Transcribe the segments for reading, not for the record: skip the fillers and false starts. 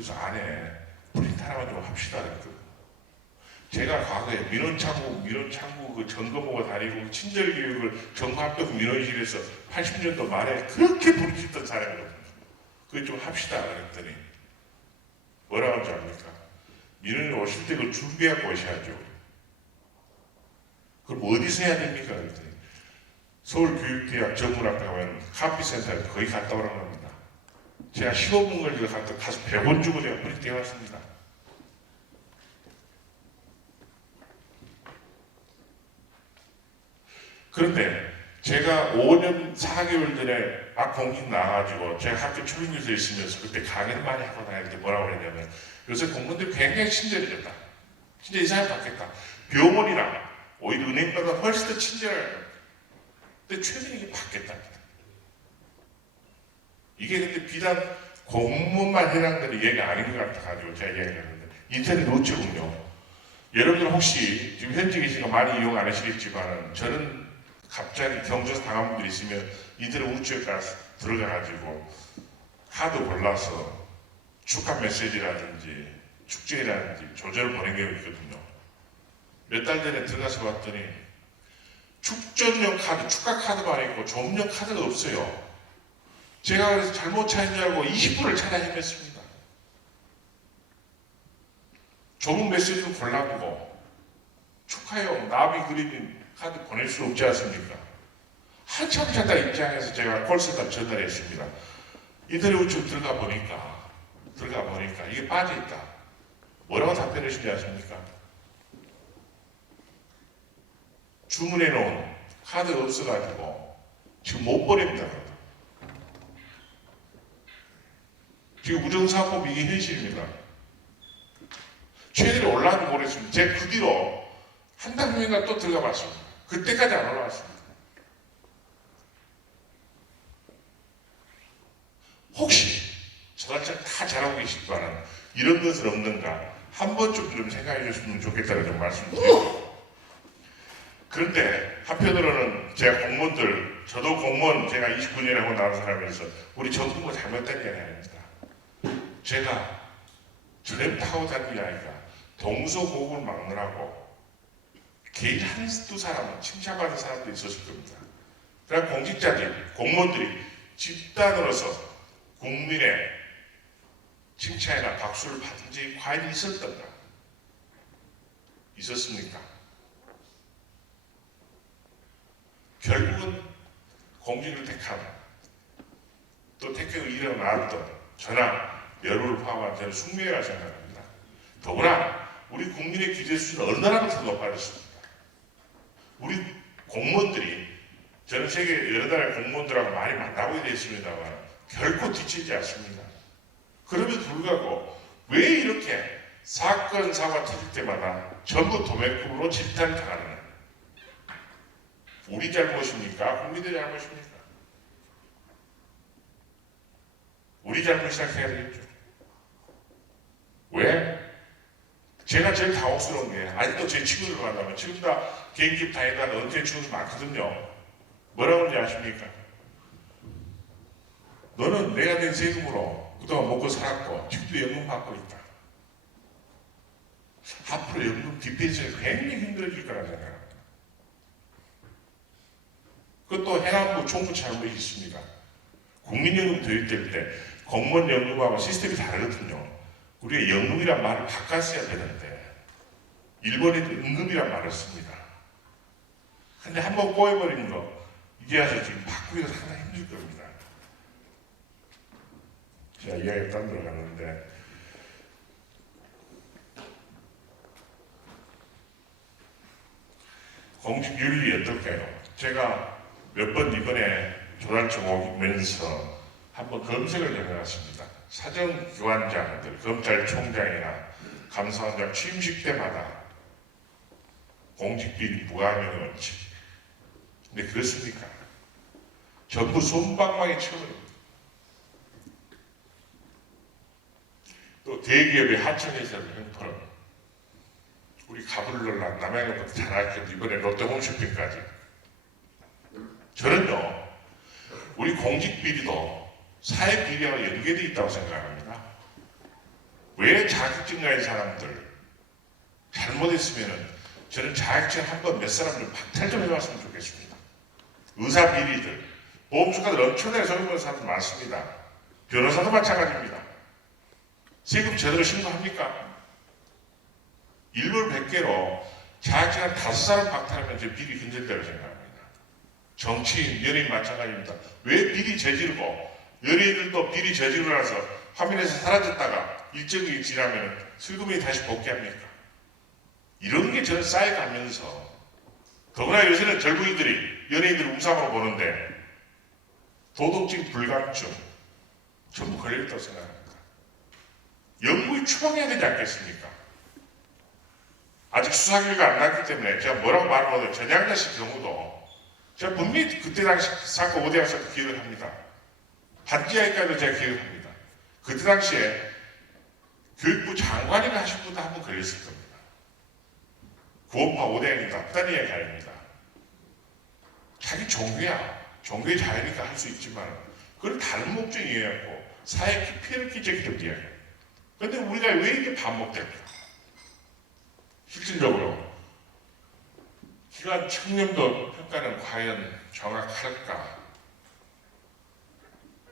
그래서 안에 프린트 하나만 좀 합시다 그랬거든요. 제가 과거에 민원창구 그 점검보고 다니고 친절교육을 정부합동 민원실에서 80년도 말에 그렇게 부르짖던 사람이거든요. 그거 좀 합시다 그랬더니 뭐라고 하는지 압니까? 민원이 오실 때 그걸 준비하고 오셔야죠. 그럼 어디서 해야 됩니까? 그랬더니 서울교육대학 전문학교 가면 카피센터에 거의 갔다 오라고 합니다. 제가 15분 걸리고 가서 100원 주고 제가 프린트 해왔습니다. 그런데 제가 5년 4개월 전에 공직 나와가지고 제가 학교 초빙교수에 있으면서 그때 강의를 많이 하고 다닐 때 뭐라고 그랬냐면 요새 공무원들이 굉장히 친절해졌다. 진짜 이상하게 바뀌었다. 병원이랑 오히려 은행보다 훨씬 더 친절해요. 근데 최근에 이게 바뀌었답니다. 이게 근데 비단 공무원만 해당되는 얘기가 아닌 것 같아가지고 제가 이야기했는데 인터넷 우체국요. 여러분들 혹시 지금 현직에 계신 거 많이 이용 안 하시겠지만 저는 갑자기 경조사 당한 분들이 있으면 인터넷 우체국 들어가가지고 카드 골라서 축하 메시지라든지 축제라든지 조절을 보낸 경우가 있거든요. 몇 달 전에 들어가서 봤더니 축전용 카드, 축하 카드만 있고 조문용 카드가 없어요. 제가 그래서 잘못 찾은 줄 알고 20분을 찾아 헤맸습니다. 조문 메시지를 골라보고 축하용 나비 그리는 카드 보낼 수 없지 않습니까? 한참 찾다 입장에서 제가 콜센터 전화를 했습니다. 인터넷 우측 들어가 보니까 이게 빠져있다. 뭐라고 답변해 주지 않습니까? 주문해 놓은 카드가 없어가지고 지금 못 보냅니다. 지금 우정사법 이게 현실입니다. 최근에 올라왔는지 모르겠습니다. 제가 그 뒤로 한 달 후인가 또 들어가 봤습니다. 그때까지 안 올라왔습니다. 혹시 저달처럼 다 잘하고 계실 거는 이런 것은 없는가 한 번쯤 좀 생각해 주셨으면 좋겠다는 좀 말씀드립니다. 그런데 한편으로는 제가 공무원들, 저도 공무원 제가 29년에 하고 나온 사람이라서 우리 정부가 잘못된 게 아닙니다. 제가 저렴 타고 다니는 게 아니라 동서고금을 막느라고 개인 한두 사람은 칭찬받은 사람도 있었을 겁니다. 그러나 공직자들, 공무원들이 집단으로서 국민의 칭찬이나 박수를 받은 적이 과연 있었던가? 있었습니까? 결국은 공직을 택한 또 택하고 일하고 나왔던 저나 여러분을 포함한 저는 숙명이라고 생각합니다. 더구나 우리 국민의 기대 수준은 얼마나 더 높아졌습니다. 우리 공무원들이 저는 세계 여러 나라의 공무원들하고 많이 만나보게 됐습니다만 결코 뒤치지 않습니다. 그럼에도 불구하고 왜 이렇게 사건, 사고가 터질 때마다 전부 도매급으로 집단이 당하느냐? 우리 잘못입니까? 국민들의 잘못입니까? 우리 잘못이라고 해야 되겠죠. 왜? 제가 제일 당혹스러운 게 아직도 제 친구들 만나면 지금 다 개인집 다니다가 은퇴 친구들 많거든요. 뭐라고 하는지 아십니까? 너는 내가 낸 세금으로 그동안 먹고 살았고 지금도 연금 받고 있다. 앞으로 연금 뒷pension이 굉장히 힘들어질 거라 생각합니다. 그것도 행안부 총수 잘못이 있습니다. 국민연금 도입될 때 공무원 연금하고 시스템이 다르거든요. 우리가 연금이란 말을 바꿨어야 되는데 일본에도 임금이란 말을 씁니다. 근데 한번 꼬여버린 거 이제 와서 지금 바꾸기가 상당히 힘들 겁니다. 제가 이야기가 딴 데로 갔는데 공직윤리 어떨까요? 제가 몇 번 이번에 조달청 오면서 한번 검색을 해봤습니다. 사정기관장들, 검찰총장이나 감사원장 취임식 때마다 공직비리 무관용 원칙. 근데 그렇습니까? 전부 솜방망이 쳐버립니다. 또 대기업의 하청회사들 횡포는 우리 가불놀라 남양주부터 잘하겠죠. 이번에 롯데홈쇼핑까지. 저는요, 우리 공직비리도 사회비리와 연계되어 있다고 생각합니다. 왜 자격증 가진 사람들 잘못했으면은 저는 자격증 한번 몇 사람들 박탈 좀 해봤으면 좋겠습니다. 의사 비리들, 보험주가들 엄청나게 적용하는 사람들 많습니다. 변호사도 마찬가지입니다. 세금 제대로 신고합니까? 일몰 100개로 자격증 한 5사람 박탈하면 저 비리 근절되라고 생각합니다. 정치인, 연예인 마찬가지입니다. 왜 비리 저지르고 연예인들도 비리 저지르고 나서 화면에서 사라졌다가 일정이 지나면 슬그머니 다시 복귀합니까? 이런 게 저는 쌓여가면서 더구나 요새는 젊은이들이 연예인들 우상으로 보는데 도덕적 불감증 전부 걸려있다고 생각합니다. 영구히 추방해야 되지 않겠습니까? 아직 수사 결과 안 났기 때문에 제가 뭐라고 말하고도 전향자 씨 경우도 제가 분명히 그때 당시 사건 오대학 사건 기억을 합니다. 한지아이까지도 제가 기억을 합니다. 그때 당시에 교육부 장관이나 하신 분도 한 번 걸렸을 겁니다. 구원파 오대학입니다. 부단 이야기 아닙니다. 자기 종교야. 종교의 자유니까 할 수 있지만 그걸 다른 목적에 의해갖고 사회에 피해를 끼치기 때문이에요. 그런데 우리가 왜 이렇게 반복됩니까? 실질적으로 기관 청렴도 평가는 과연 정확할까?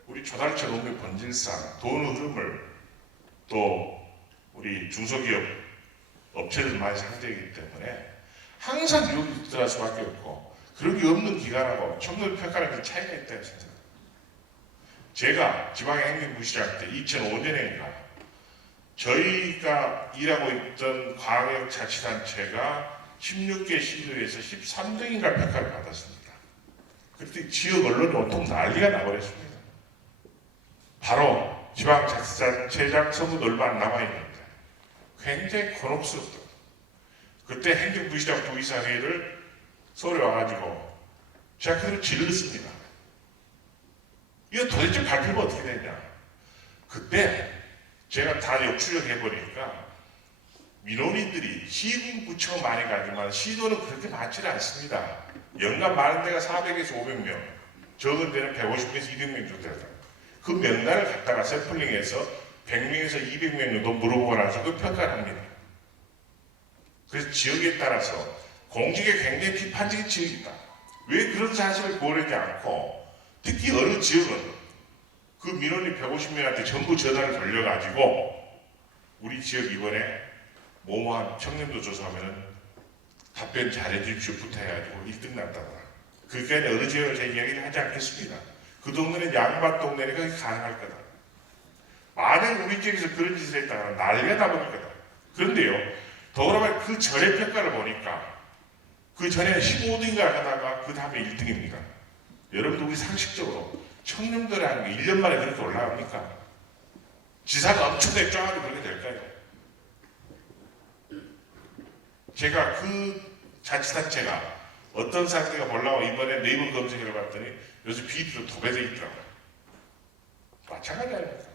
우리 조달처 농의 본질상 돈 흐름을 또 우리 중소기업 업체들 많이 상대이기 때문에 항상 유혹이 들어갈 수밖에 없고 그런 게 없는 기관하고 청렴 평가는 그 차이가 있다고 생각합니다. 제가 지방행정부시장 때 2005년인가 저희가 일하고 있던 광역자치단체가 16개 시도에서 13등인가 평가를 받았습니다. 그때 지역 언론이 온통 난리가 나버렸습니다. 바로 지방자치단체장 선거도 얼마 안 남아있는데 굉장히 곤혹스럽다. 그때 행정부시장 부이사회를 서울에 와가지고 제가 그대로 질렀습니다. 이거 도대체 발표가 어떻게 되냐. 그때 제가 다 역추적해보니까 민원인들이 시군구청 많이 가지만 시도는 그렇게 많지는 않습니다. 연간 많은 데가 400에서 500명, 적은 데는 150에서 200명 정도 되다. 그 명단을 갖다가 샘플링해서 100명에서 200명 정도 물어보고 나서 그 평가를 합니다. 그래서 지역에 따라서 공직에 굉장히 비판적인 지역이 있다. 왜 그런 사실을 고려하지 않고 특히 어느 지역은 그 민원인 150명한테 전부 전화를 돌려가지고 우리 지역 이번에 뭐뭐한 청년도 조사하면 답변 잘해주십시오 부탁해가지고 1등 났다더라. 그게 아니라 어느 지역을 제가 이야기를 하지 않겠습니다. 그 동네는 양반 동네니까 그게 가능할 거다. 만약 우리 지역에서 그런 짓을 했다가 난리가 나버릴 거다. 그런데요, 더불어만 그 전에 평가를 보니까 그 전에 15등인가 하다가 그 다음에 1등입니다. 여러분들 우리 상식적으로 청렴도라는 게 1년 만에 그렇게 올라갑니까? 지사가 엄청나게 쫙하게 그렇게 될까요? 제가 그 자치단체가 어떤 상태가 몰라고 이번에 네이버 검색을 해봤더니 요즘 비리로 도배되어 있더라고요. 마찬가지 아닙니까?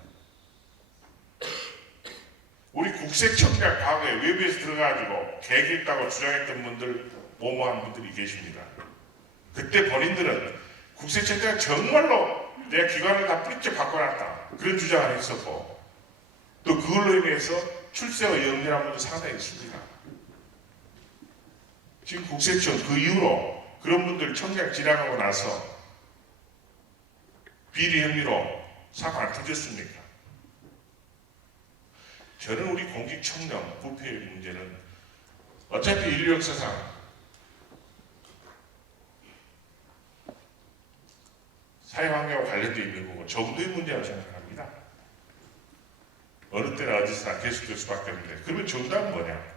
우리 국세청장 과거에 외부에서 들어가가지고 계획했다고 주장했던 분들, 모모한 분들이 계십니다. 그때 본인들은 국세청장 정말로 내 기관을 다 뿌리째 바꿔놨다. 그런 주장을 했었고 또 그걸로 인해서 출세와 연결한 분도 상당히 있습니다. 지금 국세청 그 이후로 그런 분들 청장 지나가고 나서 비리 혐의로 사고 안 터졌습니까? 저는 우리 공직청렴 부패의 문제는 어차피 인류 역사상 사회환경과 관련되어 있는 거고 정도의 문제라고 생각합니다. 어느 때나 어디서나 계속될 수밖에 없는데 그러면 정답은 뭐냐?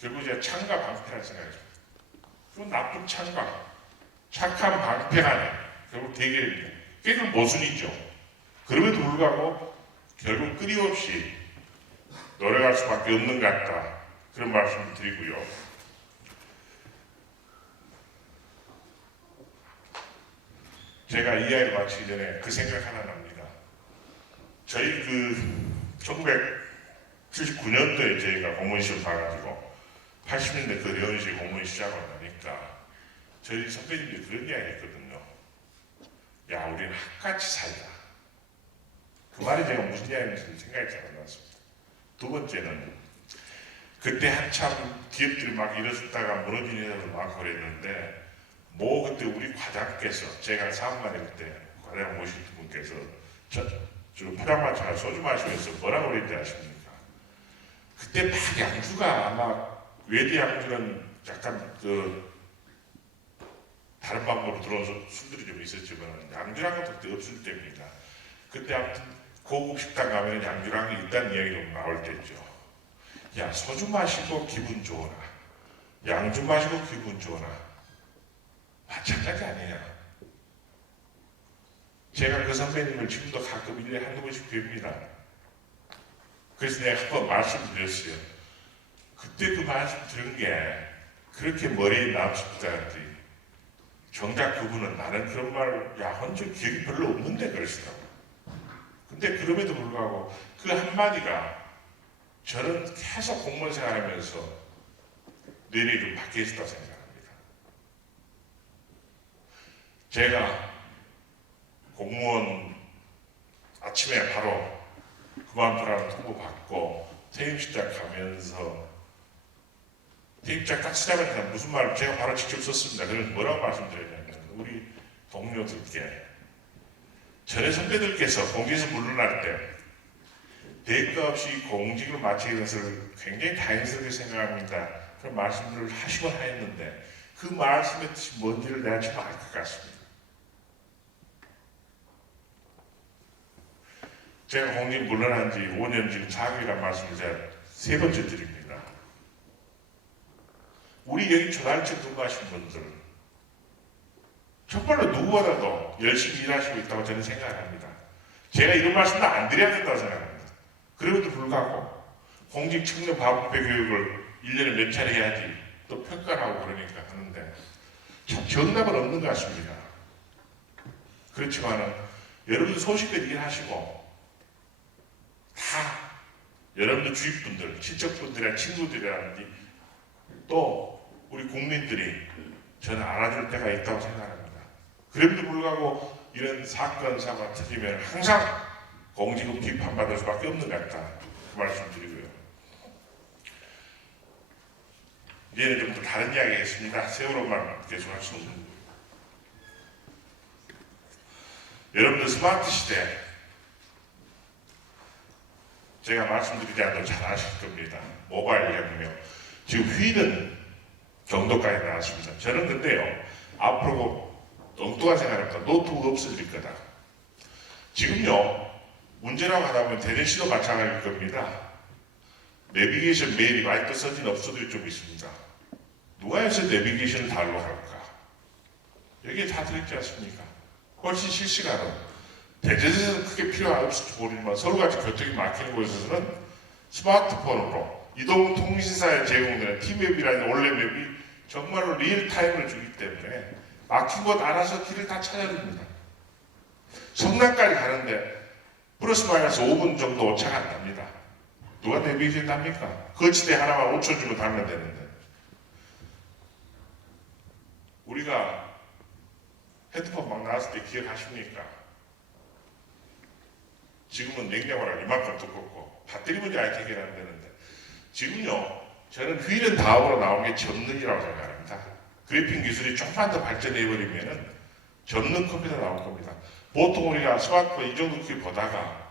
결국 제가 창과 방패라는 생각이 듭니다. 그건 나쁜 창과 착한 방패 간에 결국 대결입니다. 그게 모순이죠. 그럼에도 불구하고 결국 끊임없이 노력할 수밖에 없는 것 같다. 그런 말씀을 드리고요. 제가 이 이야기를 마치기 전에 그 생각 하나 납니다. 저희 그 1979년도에 저희가 공무원 시험 봐가지고 80년대 그 대원시 공무원 시작을 하니까 저희 선배님들이 그런 이야기 했거든요. 야, 우리는 학같이 살자. 그 말이 제가 무슨 이야기인지 생각이 잘 안 났습니다. 두 번째는 그때 한참 기업들이 막 일어섰다가 무너진 회사도 많고 그랬는데 그때 우리 과장께서 제가 사업만 할 때 과장 모신 분께서 저 포장마차가 소주 마시면서 뭐라고 그랬는지 아십니까? 그때 막 양주가 아마 외대 양주는 약간 다른 방법으로 들어온 술들이 좀 있었지만 양주란 것도 그때 없을 때입니다. 그때 아무튼 고급 식당 가면 양주란 게 있다는 이야기가 좀 나올 때죠. 야, 소주 마시고 기분 좋아라. 양주 마시고 기분 좋아라. 마찬가지 아니냐. 제가 그 선배님을 지금도 가끔 1년에 한두 번씩 뵙니다. 그래서 내가 한번 말씀드렸어요. 그때 그 말씀 들은 게 그렇게 머리에 남습니다. 정작 그분은 나는 그런 말, 야, 혼자 기억이 별로 없는데 그러시더라고요. 근데 그럼에도 불구하고 그 한마디가 저는 계속 공무원 생활하면서 뇌리에 좀 박혀 있었다고 생각합니다. 제가 공무원 아침에 바로 그만두라는 통보 받고 퇴임식장 가면서 퇴임장 딱 쓰자마자 무슨 말을 제가 바로 직접 썼습니다. 그래서 뭐라고 말씀드렸냐면 우리 동료들께 전에 선배들께서 공직에서 물러날 때 대가 없이 공직을 마치게 된 것을 굉장히 다행스럽게 생각합니다. 그런 말씀들을 하시곤 하였는데 그 말씀의 뜻이 뭔지를 내가 좀 알 것 같습니다. 제가 공직 물러난 지 5년 지금 4개월이라는 말씀을 제가 3번째 드립니다. 우리 여기 초단체 근무하신 분들 정말로 누구보다도 열심히 일하시고 있다고 저는 생각합니다. 제가 이런 말씀도 안 드려야 된다고 생각합니다. 그럼에도 불구하고 공직 청년 바부배 교육을 1년에 몇 차례 해야지 또 평가를 하고 그러니까 하는데 참 정답은 없는 것 같습니다. 그렇지만은 여러분들 소식대로 일하시고 다 여러분들 주위분들, 친척분들이나 친구들이라든지 또 우리 국민들이 저는 알아줄 때가 있다고 생각합니다. 그럼에도 불구하고 이런 사건, 사고가 터지면 항상 공직은 비판받을 수밖에 없는 것 같다. 그 말씀 드리고요. 이제는 좀 더 다른 이야기 하겠습니다. 세월호만 계속 할 수 없는 거예요. 여러분들 스마트 시대 제가 말씀드리지 않아도 잘 아실 겁니다. 모바일 혁명. 지금 휘는 정도까지 나왔습니다. 저는 근데요, 앞으로 엉뚱한 생각합니다. 노트북 없어질 거다. 지금요, 문제라고 하다 보면 대전시도 마찬가지일 겁니다. 내비게이션 메일이 아직도 써진 업소들이 좀 있습니다. 누가 해서 내비게이션을 달로 할까? 여기에 다 들어있지 않습니까? 훨씬 실시간으로. 대전에서는 크게 필요가 없을지 모르지만 서울같이 교통이 막히는 곳에서는 스마트폰으로 이동통신사에 제공되는 T맵이라는 원래맵이 정말로 리얼타임을 주기 때문에 막힌 곳 알아서 길을 다 찾아줍니다. 성남까지 가는데 플러스 마이너스 5분 정도 오차가 안 납니다. 누가 내비게이션 합니까? 거치대 하나만 5초 주고 달면 되는데. 우리가 헤드폰 막 나왔을 때 기억하십니까? 지금은 냉장고랑 이만큼 두껍고 배터리 문제 아예 해결 안 되는데 지금요, 저는 휠은 다음으로 나온 게 전능이라고 생각합니다. 그래픽 기술이 조금만 더 발전해버리면은 전능 컴퓨터 나올 겁니다. 보통 우리가 스마트폰 이 정도 크게 보다가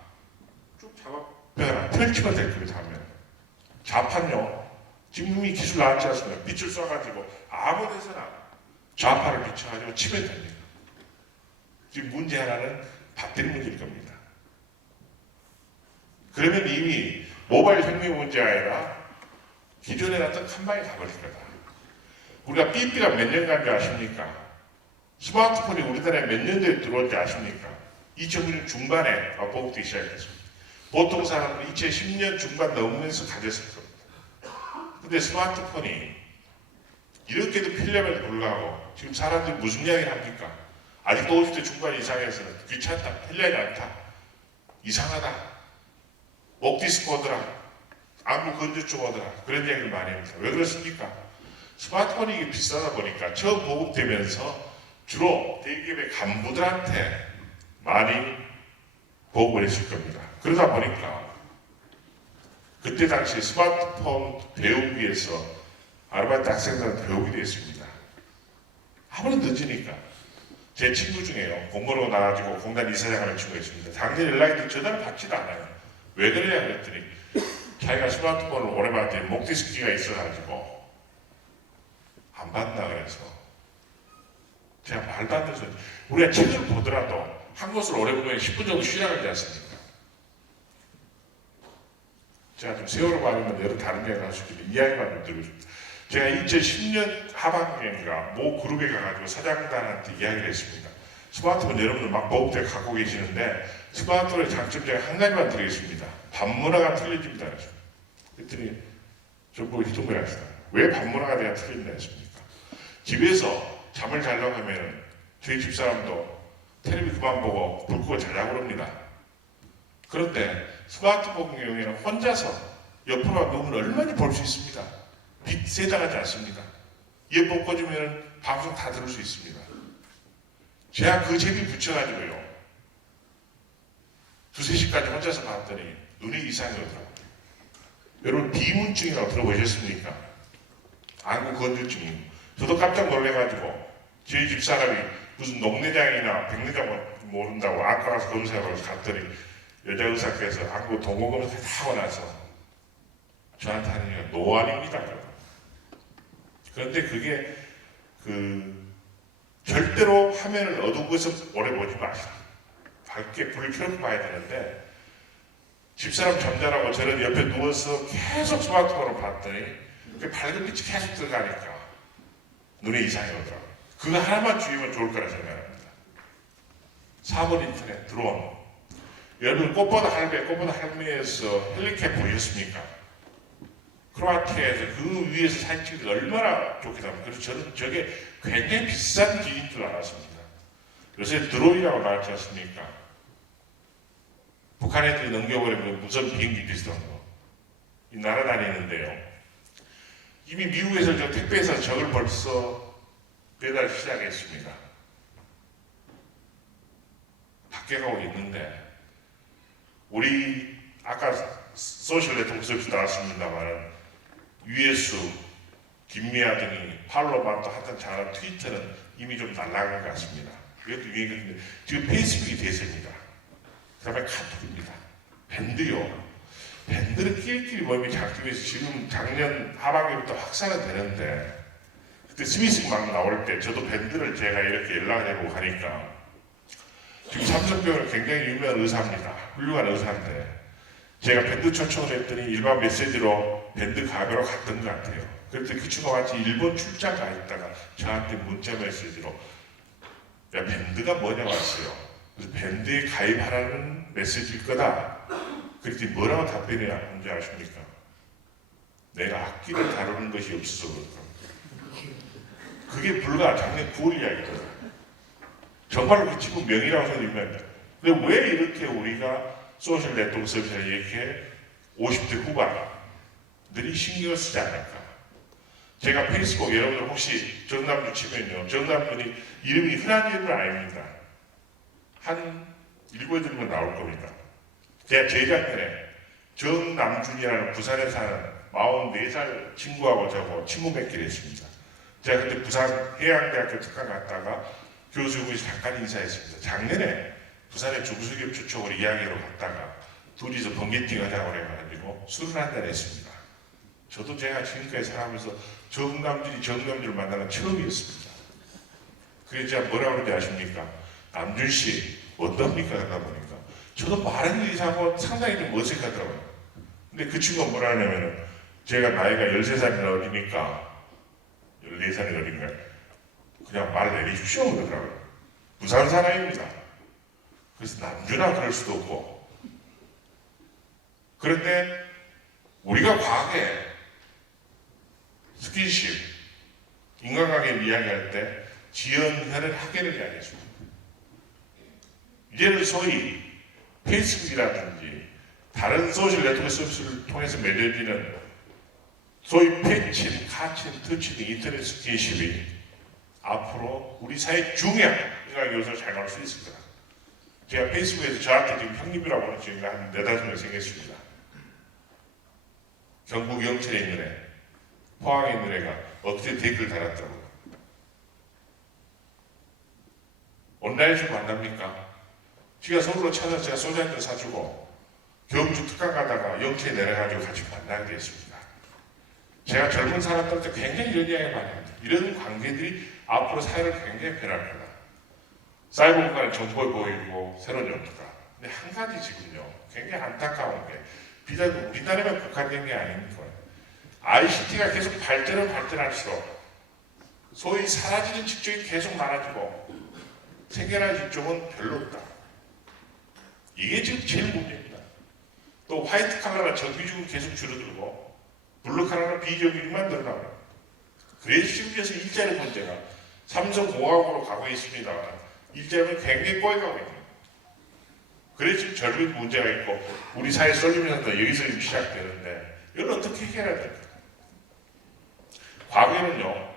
쭉 잡아 펼치면 될 겁니다. 하면 좌판요, 지금 이미 기술 나왔지 않습니까? 빛을 쏴가지고 아무 데서나 좌파를 비춰가지고 치면 됩니다. 지금 문제 하나는 배터리 문제일 겁니다. 그러면 이미 모바일 혁명 문제가 아니라 기존에 놨던 칸방에 가버릴 거다. 우리가 삐삐가 몇 년 간 줄 아십니까? 스마트폰이 우리나라에 몇 년도에 들어올지 아십니까? 2009년 중반에 보급되기 시작했습니다. 보통 사람들은 2010년 중반 넘으면서 가졌을 겁니다. 근데 스마트폰이 이렇게도 편리함에도 불구하고 지금 사람들이 무슨 이야기를 합니까? 아직도 50대 중반 이상에서는 귀찮다, 편리하지 않다, 이상하다, 목 디스크 오더라, 안구 건조증 오더라, 그런 이야기를 많이 합니다. 왜 그렇습니까? 스마트폰이 이게 비싸다 보니까 처음 보급되면서 주로 대기업의 간부들한테 많이 보급을 했을 겁니다. 그러다 보니까 그때 당시 스마트폰 배우기에서 아르바이트 학생들한테 배우게 되었습니다. 아무리 늦으니까. 제 친구 중에요. 공무원으로 나가지고 공단 이사장 하는 친구가 있습니다. 당연히 연락이 전화를 받지도 않아요. 왜 그러냐 그랬더니 자기가 스마트폰을 오래 받았더니 목 디스크가 있어가지고 안 받나 그래서 제가 말도 안 돼서 우리가 책을 보더라도 한 곳을 오래 보면 10분 정도 쉬라 그러지 않습니까? 제가 좀 세월호 아니면 여러 다른 데 가서 이야기만 좀 드리고 싶습니다. 제가 2010년 하반기인가 모 그룹에 가가지고 사장단한테 이야기를 했습니다. 스마트폰 여러분들 막 보급대 갖고 계시는데 스마트폰의 장점 제가 한 가지만 드리겠습니다. 반문화가 틀려집니다. 그랬더니 저보고 희동을 하시다. 왜 반문화가 내가 틀린다 했습니까? 집에서 잠을 자려고 하면 저희 집사람도 텔레비 그만 보고 불 끄고 자자고 그럽니다. 그런데 스마트폰 경우에는 혼자서 옆으로만 누우면 얼마나 볼 수 있습니다. 빛 세다하지 않습니다. 이어폰 꽂으면 방송 다 들을 수 있습니다. 제가 그 재미 붙여가지고요. 2~3시까지 혼자서 봤더니 눈이 이상이 오더라고요. 여러분 비문증이라고 들어보셨습니까? 안구 건조증이고. 저도 깜짝 놀래가지고 저희 집사람이 무슨 녹내장이나 백내장 모른다고 안과 가서 검사하러 갔더니 여자 의사께서 안구 동공검사 다 하고 나서 저한테 하는 얘기가 노안입니다. 그런데 그게 절대로 화면을 어두운 것을 오래 보지 마시라. 밝게 불을 켜고 봐야 되는데 집사람 잠자라고 저는 옆에 누워서 계속 스마트폰을 봤더니 그 밝은 빛이 계속 들어가니까 눈에 이상이 오더라고요. 그거 하나만 주의하면 좋을 거라 생각합니다. 4번 인터넷 드론. 여러분 꽃보다 할매에서 헬리캡 보셨습니까? 크로아티아에서 그 위에서 사진 찍는 게 얼마나 좋겠다면 그래서 저는 저게 굉장히 비싼 기기인 줄 알았습니다. 요새 드론이라고 나왔지 않습니까? 북한에 넘겨버리면 무선 비행기 비슷한 거 날아다니는데요. 이미 미국에서 저 택배에서 저걸 벌써 배달 시작했습니다. 밖에 가고 있는데 우리 아까 소셜 네트워크 서비스 나왔습니다만 유에수, 김미아 등이 팔로우만도 하던 잘한 트위터는 이미 좀 날아간 것 같습니다. 이것도 유행이거든요. 지금 페이스북이 대세입니다. 그 다음에 카톡입니다. 밴드요. 밴드는 끼리끼리 모임이 작동해서 지금 작년 하반기부터 확산은 되는데 그때 스미스 막 나올 때 저도 밴드를 제가 이렇게 연락을 해보고 하니까 지금 삼성병원 굉장히 유명한 의사입니다. 훌륭한 의사인데 제가 밴드 초청을 했더니 일반 메시지로 밴드 가벼로 갔던 것 같아요. 그랬더니 그 친구가 같이 일본 출장 가 있다가 저한테 문자 메시지로 야 밴드가 뭐냐 왔어요. 그래서 밴드에 가입하라는 메시지일 거다. 그랬더니 뭐라고 답변이 왔는지 아십니까? 내가 악기를 다루는 것이 없어서 그렇다. 그게 불과 작년 9월 이야기거든요. 정말로 그 친구 명의라고 해서 유명합니다. 근데 왜 이렇게 우리가 소셜 네트워크 서비스에 이렇게 50대 후반들이 신경을 쓰지 않을까? 제가 페이스북 여러분들 혹시 정남준 치면요. 정남준이 이름이 흔한 이름은 아닙니다. 한 7~8명 나올 겁니다. 제가 재작년에 정남준이라는 부산에 사는 44살 친구하고 저하고 친구 맺기를 했습니다. 제가 그때 부산 해양대학교 특강 갔다가 교수님이 잠깐 인사했습니다. 작년에 부산의 중소기업 초청으로 이야기로 갔다가 둘이서 번개팅 하자고 해가지고 술을 한잔 했습니다. 저도 제가 지금까지 살아가면서 정남준을 만나는 처음이었습니다. 그래서 제가 뭐라고 그러는지 아십니까? 남준 씨 어떻습니까? 하다 보니까 저도 말하는 이상하고 상당히 좀 어색하더라고요. 근데 그 친구가 뭐라 하냐면은 제가 나이가 13살이나 어리니까 14살이 어린가 그냥 말 내리십시오 그러더라고요. 부산 사람입니다. 그래서 남준아 그럴 수도 없고 그런데 우리가 과거에 스킨십 인간관계 이야기할 때 지연현을 학계를 이야기했습니다. 이제는 소위 페이스북이라든지 다른 소셜 네트워크 서비스를 통해서 맺어지는 소위 팬친, 카친, 터치 등 인터넷 스킨십이 앞으로 우리 사회 중요한 인간 요소를 잘 나올 수 있을 거다. 제가 페이스북에서 저한테 지금 형님이라고 하는 친구가 한 4~5명 생겼습니다. 경북 영천에 있는 애, 포항에 있는 애가 어떻게 댓글 달았다고. 온라인에서 만납니까? 지가 서울로 찾아서 제가 소주 한잔 사주고 경주 특강 가다가 영천에 내려가지고 같이 만나게 됐습니다. 제가 젊은 사람들한테 굉장히 이런 이야기 많이 합니다. 이런 관계들이 앞으로 사회를 굉장히 변할 거다. 사이버 공간의 정보에 보이고 새로운 연구가. 근데 한 가지 지금요, 굉장히 안타까운 게 비단 우리나라만 국한된 게 아닙니다. ICT가 계속 발전할수록 소위 사라지는 직종이 계속 많아지고 생겨나는 직종은 별로 없다. 이게 지금 제일 문제입니다. 또 화이트 칼라가 정규직은 계속 줄어들고 블루 칼라가 비정규직만 늘어나고, 그래서 지금 일자리 문제가 삼성공화국으로 가고 있습니다. 일자리는 굉장히 꼬여가고 있습니다. 그래서 지금 젊은 문제가 있고 우리 사회 쏠리면서 여기서 지금 시작되는데 이걸 어떻게 해결해야 될까? 과거에는요,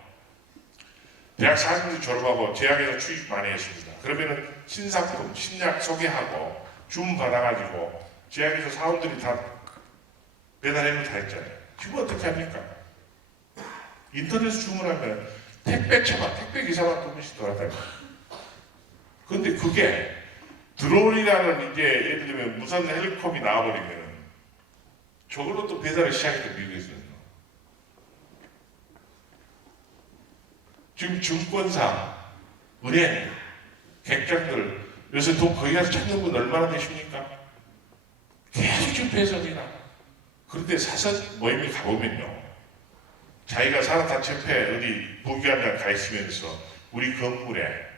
대학 4학년 졸업하고 제약에서 취직 많이 했습니다. 그러면은 신상품, 신약 소개하고 주문 받아가지고 제약에서 사원들이 다 배달해서 다 했잖아요. 지금 어떻게 합니까? 인터넷 주문하면 택배차만, 택배 기사만 두 분씩 돌아다니고. 근데 그게 드론이라는 이제 예를 들면 무선 헬리콥이 나와버리면 저걸로 또 배달을 시작했던 미국에서는. 지금 증권사, 은행, 객장들, 요새 돈 거기 가서 찾는 분 얼마나 되십니까? 계속 지금 배송이나. 그런데 사설 모임에 가보면요, 자기가 산업단체협회 어디 부기관장 가 있으면서 우리 건물에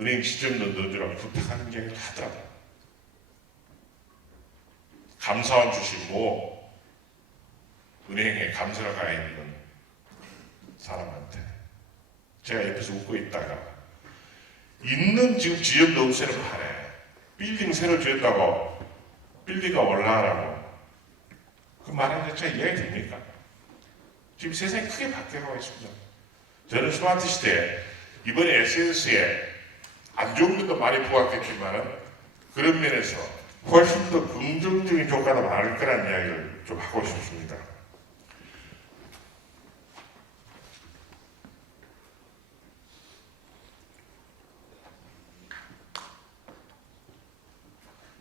은행 지점도 넣어주라고 부탁하는 게 하더라고요. 감사원 주시고 은행에 감사가 가 있는 사람한테 제가 옆에서 웃고 있다가 있는 지금 지역 노후세를 파네. 빌딩 새로 지었다고 빌딩가 올라가라고. 그 말하는 자체가 이해가 됩니까? 지금 세상이 크게 바뀌어가고 있습니다. 저는 스마트 시대에 이번에 SNS에 안 좋은 것도 많이 부각했지만 그런 면에서 훨씬 더 긍정적인 효과가 많을 거라는 이야기를 좀 하고 싶습니다.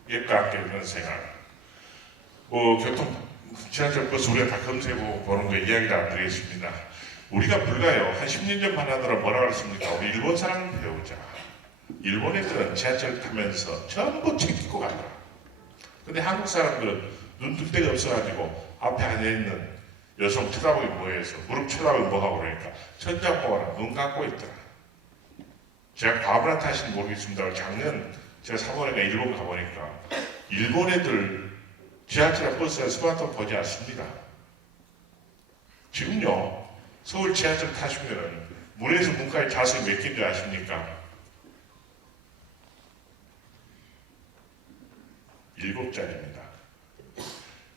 예과 학교 생활, 지하철 버스 우리가 다 검색해보고 보는 거 이야기를 안 드리겠습니다. 우리가 불가요, 한 10년 전만 하더라 뭐라 그랬습니까? 우리 일본 사람을 배우자. 일본 애들은 지하철 타면서 전부 책 읽고 가더라. 근데 한국 사람들은 눈 뜰 데가 없어가지고 앞에 앉아있는 여성 쳐다보기 뭐해서 무릎 쳐다보기 뭐하고 그러니까 천장 보거나 눈 감고 있더라. 제가 과분한 탓인지 모르겠습니다. 작년 제가 3월에 일본 가보니까 일본 애들 지하철 버스에 스마트폰 보지 않습니다. 지금요, 서울 지하철 타시면은 문에서 문까지 좌석이 몇 개인 줄 아십니까? 7자리입니다.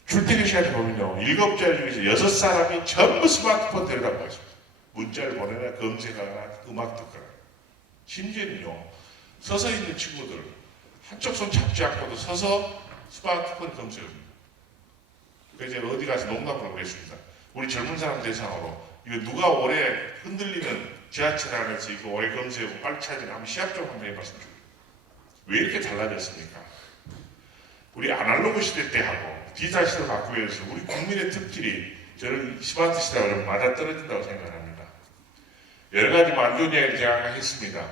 출퇴근 시간에 보면요, 7자리 중에서 6사람이 전부 스마트폰 들여다보고 있습니다. 문자를 보내나 검색하거나 음악 듣거나. 심지어는요, 서서 있는 친구들 한쪽 손 잡지 않고도 서서 스마트폰 검색합니다. 그래서 제가 어디 가서 농담을 그랬습니다. 우리 젊은 사람 대상으로 이거 누가 오래 흔들리는 지하철 안에서 이거 오래 검색하고 빨리 찾으면 한번 시합 좀 한번 해봤으면 좋겠어요. 왜 이렇게 달라졌습니까? 우리 아날로그 시대 때하고 디지털 시대로 바꾸기 위해서 우리 국민의 특질이 저는 스마트 시대와 좀 맞아떨어진다고 생각합니다. 여러 가지 안 좋은 이야기를 제가 했습니다.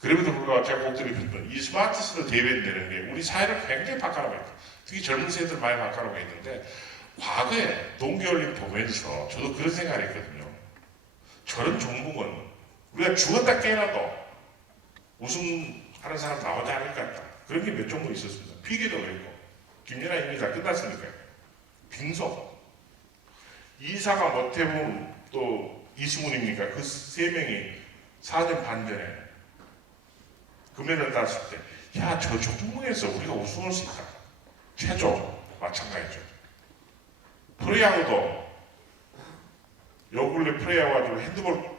그럼에도 불구하고 제가 꼭 드리는 이 스마트 시대로 대변되는 게 우리 사회를 굉장히 바꿔나가고 있다. 특히 젊은 세대들 많이 바꿔나가고 있는데, 과거에 동계올림 보면서 저도 그런 생각을 했거든요. 저런 종목은 우리가 죽었다 깨어나도 우승하는 사람 나오지 않을 것 같다. 그런 게 몇 종목 있었습니다. 피겨도 그랬고, 김연아 이미 다 끝났으니까요. 빙속, 이사가 모태범 또 이승훈입니까? 그 세 명이 4년 반 전에 금메달 땄을 때, 야, 저 종목에서 우리가 우승할 수 있다. 최종 마찬가지죠. 프로야구도 요 근래 프로야구 가지고 핸드볼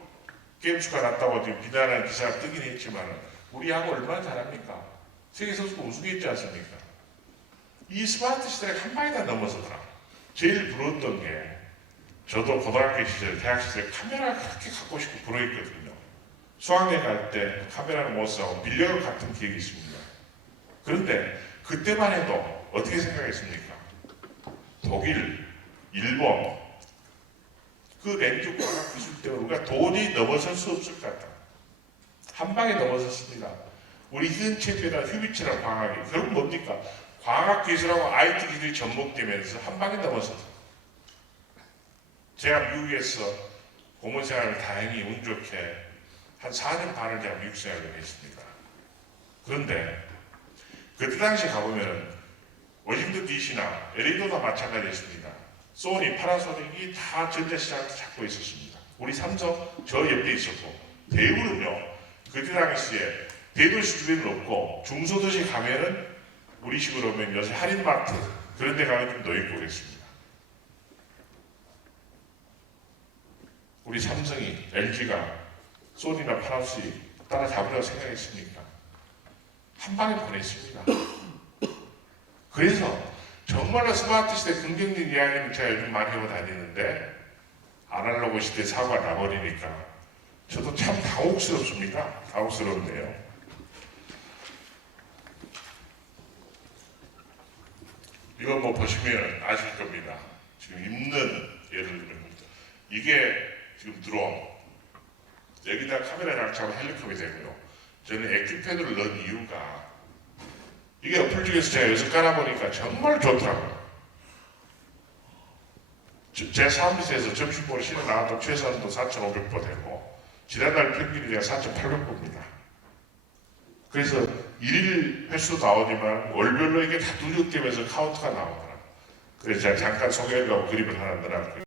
게임수가 났다고 지금 비난하는 기사가 뜨긴 했지만 우리 야구 얼마나 잘합니까? 세계 선수권 우승했지 않습니까? 이 스마트 시대가 한 방에 다 넘어서더라. 제일 부러웠던 게 저도 고등학교 시절, 대학 시절 카메라 그렇게 갖고 싶고 부러웠거든요. 수학여행 갈 때 카메라를 못 사고 빌려가 갔던 기억이 있습니다. 그런데 그때만 해도 어떻게 생각했습니까? 독일, 일본, 그 렌즈 광학 기술 때문에 우리가 도저히 넘어설 수 없을 것 같다. 한 방에 넘어섰습니다. 우리 히든챔피언이나 휴비치나 광학이. 그럼 뭡니까? 광학 기술하고 IT 기술이 접목되면서 한 방에 넘어섰다. 제가 미국에서 공무원 생활을 다행히 운 좋게 한 4년 반을 제가 미국 생활을 했습니다. 그런데 그때 당시에 가보면 워싱턴 DC나 LA도 다 마찬가지였습니다. 소니, 파나소닉이 다 전자시장을 잡고 있었습니다. 우리 삼성 저 옆에 있었고, 대우는요, 그때 당시에 대도시 주변은 없고 중소도시 가면은 우리식으로 보면 요새 할인마트 그런 데 가면 좀 놓여있고 그랬습니다. 우리 삼성이, LG가 소니나 파나소닉 따라잡으려고 생각했습니까? 한 방에 보냈습니다. 그래서 정말로 스마트 시대 긍정적인 이야기는 제가 요즘 많이 하고 다니는데 아날로그 시대 사고가 나버리니까 저도 참 당혹스럽습니다. 당혹스러운데요. 이거 뭐 보시면 아실 겁니다. 지금 입는 예를 들면 이게 지금 드론, 여기다 카메라 장착하면 헬리콥이 되고요. 저는 액티패드를 넣은 이유가 이게 어플 중에서 제가 여기서 깔아보니까 정말 좋더라고요. 제 사무실에서 점심보러 실에 나왔던 최선도 4,500보 되고 지난달 평균이 제가 4,800보입니다. 그래서 일일 횟수 나오지만 월별로 이게 다 누적되면서 카운트가 나오더라고요. 그래서 제가 잠깐 소개하려고 그림을 하나 넣어놨고요.